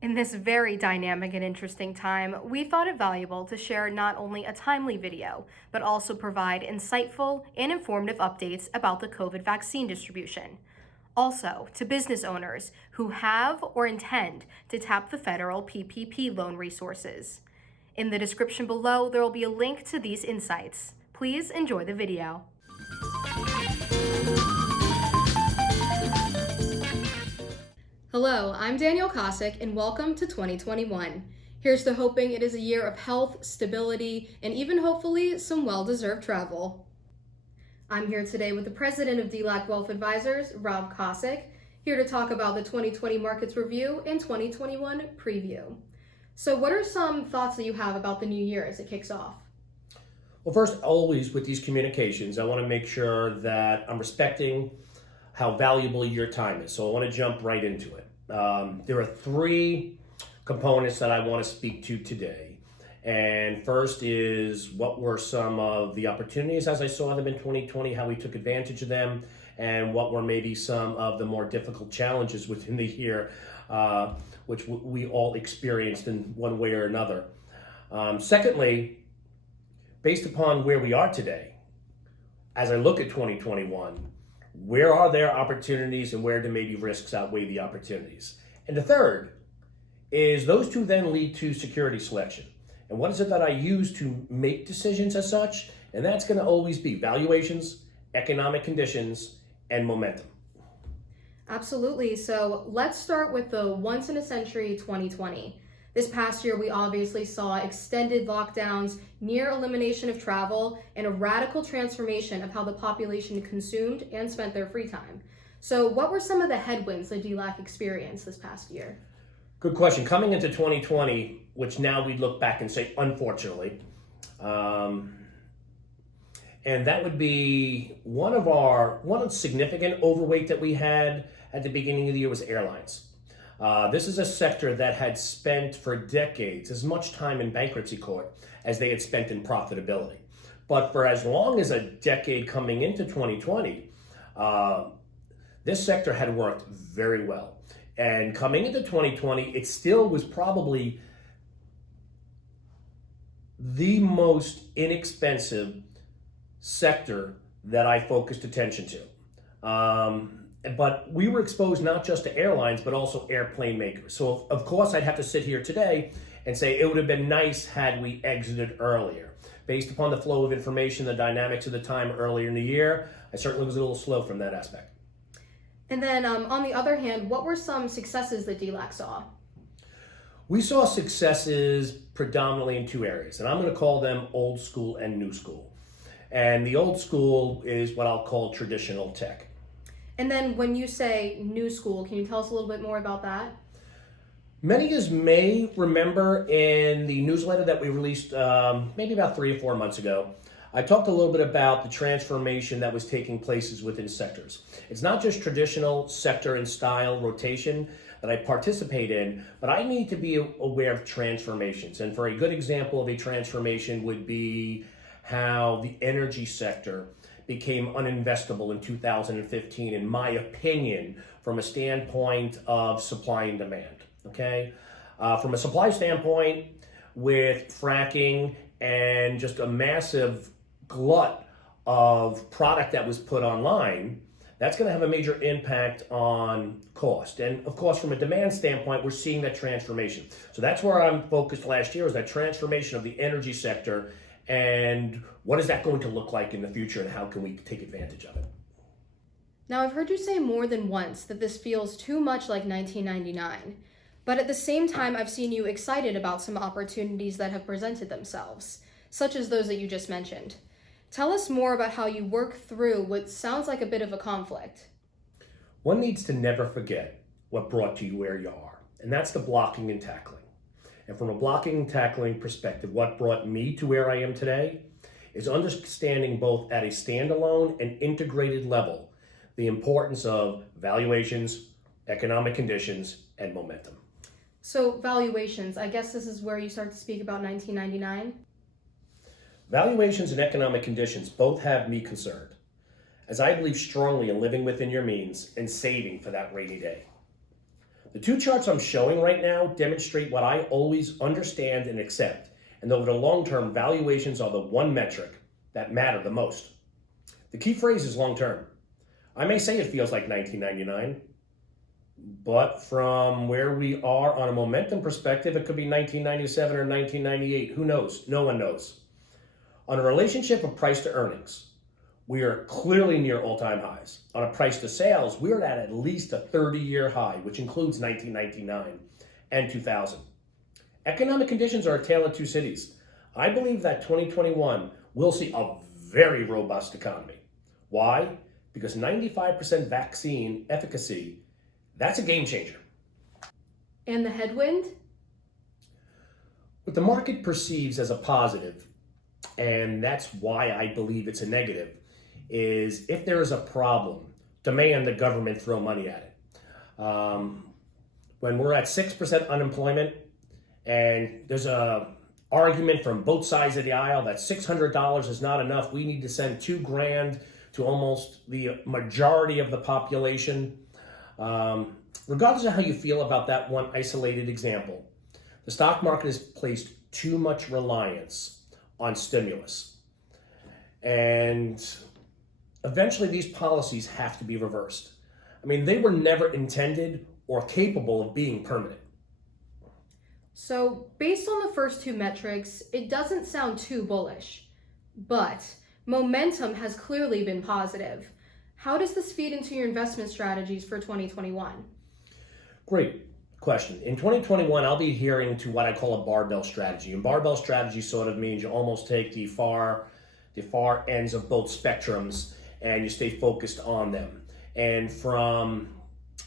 In this very dynamic and interesting time, we thought it valuable to share not only a timely video, but also provide insightful and informative updates about the COVID vaccine distribution. Also, to business owners who have or intend to tap the federal PPP loan resources. In the description below, there will be a link to these insights. Please enjoy the video. Hello, I'm Danielle Kosick, and welcome to 2021. Here's to hoping it is a year of health, stability, and even hopefully some well-deserved travel. I'm here today with the president of DLAC Wealth Advisors, Rob Kosick, here to talk about the 2020 Markets Review and 2021 Preview. So what are some thoughts that you have about the new year as it kicks off? Well, first, always with these communications, I want to make sure that I'm respecting how valuable your time is. So I want to jump right into it. There are three components that I want to speak to today. And first is what were some of the opportunities as I saw them in 2020, how we took advantage of them, and what were maybe some of the more difficult challenges within the year, which we all experienced in one way or another. Secondly, based upon where we are today, as I look at 2021, where are there opportunities and where do maybe risks outweigh the opportunities? And the third is those two then lead to security selection. And what is it that I use to make decisions as such? And that's going to always be valuations, economic conditions, and momentum. Absolutely. So let's start with the once in a century 2020. This past year, we obviously saw extended lockdowns, near elimination of travel, and a radical transformation of how the population consumed and spent their free time. So what were some of the headwinds that DLAC experienced this past year? Good question. Coming into 2020, which now we look back and say, unfortunately, and that would be one of the significant overweight that we had at the beginning of the year was airlines. This is a sector that had spent for decades as much time in bankruptcy court as they had spent in profitability. But for as long as a decade coming into 2020, this sector had worked very well. And coming into 2020, it still was probably the most inexpensive sector that I focused attention to. But we were exposed not just to airlines, but also airplane makers. So of course I'd have to sit here today and say it would have been nice had we exited earlier. Based upon the flow of information, the dynamics of the time earlier in the year, I certainly was a little slow from that aspect. And then on the other hand, what were some successes that DLAC saw? We saw successes predominantly in two areas, and I'm going to call them old school and new school. And the old school is what I'll call traditional tech. And then when you say new school, can you tell us a little bit more about that? Many of us may remember in the newsletter that we released maybe about 3 or 4 months ago, I talked a little bit about the transformation that was taking places within sectors. It's not just traditional sector and style rotation that I participate in, but I need to be aware of transformations. And for a good example of a transformation would be how the energy sector became uninvestable in 2015, in my opinion, from a standpoint of supply and demand, okay? From a supply standpoint, with fracking and just a massive glut of product that was put online, that's gonna have a major impact on cost. And of course, from a demand standpoint, we're seeing that transformation. So that's where I'm focused last year, is that transformation of the energy sector. And what is that going to look like in the future, and how can we take advantage of it? Now, I've heard you say more than once that this feels too much like 1999, but at the same time, I've seen you excited about some opportunities that have presented themselves, such as those that you just mentioned. Tell us more about how you work through what sounds like a bit of a conflict. One needs to never forget what brought you where you are, and that's the blocking and tackling. And from a blocking and tackling perspective, what brought me to where I am today is understanding both at a standalone and integrated level the importance of valuations, economic conditions, and momentum. So valuations, I guess this is where you start to speak about 1999. Valuations and economic conditions both have me concerned, as I believe strongly in living within your means and saving for that rainy day. The two charts I'm showing right now demonstrate what I always understand and accept, and over the long term, valuations are the one metric that matter the most. The key phrase is long term. I may say it feels like 1999, but from where we are on a momentum perspective, it could be 1997 or 1998. Who knows? No one knows. On a relationship of price to earnings, we are clearly near all-time highs. On a price to sales, we're at least a 30-year high, which includes 1999 and 2000. Economic conditions are a tale of two cities. I believe that 2021 will see a very robust economy. Why? Because 95% vaccine efficacy, that's a game changer. And the headwind? What the market perceives as a positive, and that's why I believe it's a negative, is if there is a problem, demand the government throw money at it. When we're at 6% unemployment, and there's a argument from both sides of the aisle that $600 is not enough, we need to send $2,000 to almost the majority of the population. Regardless of how you feel about that one isolated example, the stock market has placed too much reliance on stimulus. And eventually these policies have to be reversed. I mean, they were never intended or capable of being permanent. So, based on the first two metrics, it doesn't sound too bullish. But momentum has clearly been positive. How does this feed into your investment strategies for 2021? Great question. In 2021, I'll be adhering to what I call a barbell strategy. And barbell strategy sort of means you almost take the far ends of both spectrums and you stay focused on them. And from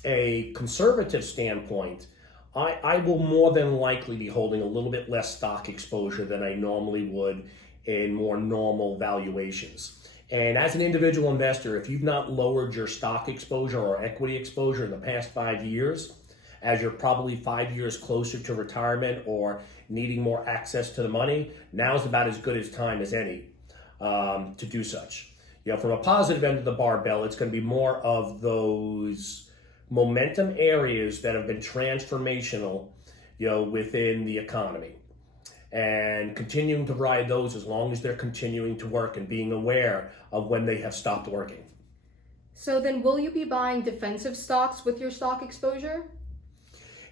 a conservative standpoint, I will more than likely be holding a little bit less stock exposure than I normally would in more normal valuations. And as an individual investor, if you've not lowered your stock exposure or equity exposure in the past 5 years, as you're probably 5 years closer to retirement or needing more access to the money, now's about as good a time as any to do such. You know, from a positive end of the barbell, it's going to be more of those momentum areas that have been transformational, within the economy, and continuing to ride those as long as they're continuing to work and being aware of when they have stopped working. So then will you be buying defensive stocks with your stock exposure?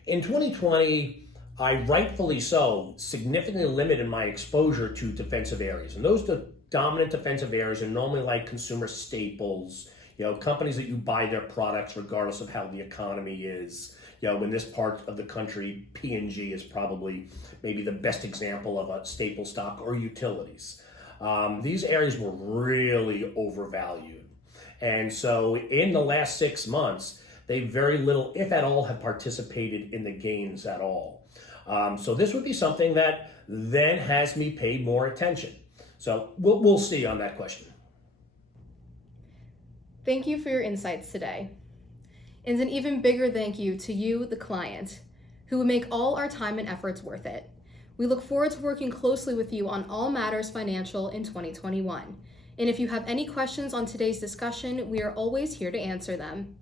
In 2020, I rightfully so significantly limited my exposure to defensive areas. And those dominant defensive areas are normally like consumer staples, companies that you buy their products regardless of how the economy is. In this part of the country, P&G is probably maybe the best example of a staple stock, or utilities. These areas were really overvalued. And so in the last 6 months, they very little, if at all, have participated in the gains at all. So this would be something that then has me pay more attention. So we'll see on that question. Thank you for your insights today. And an even bigger thank you to you, the client, who would make all our time and efforts worth it. We look forward to working closely with you on all matters financial in 2021. And if you have any questions on today's discussion, we are always here to answer them.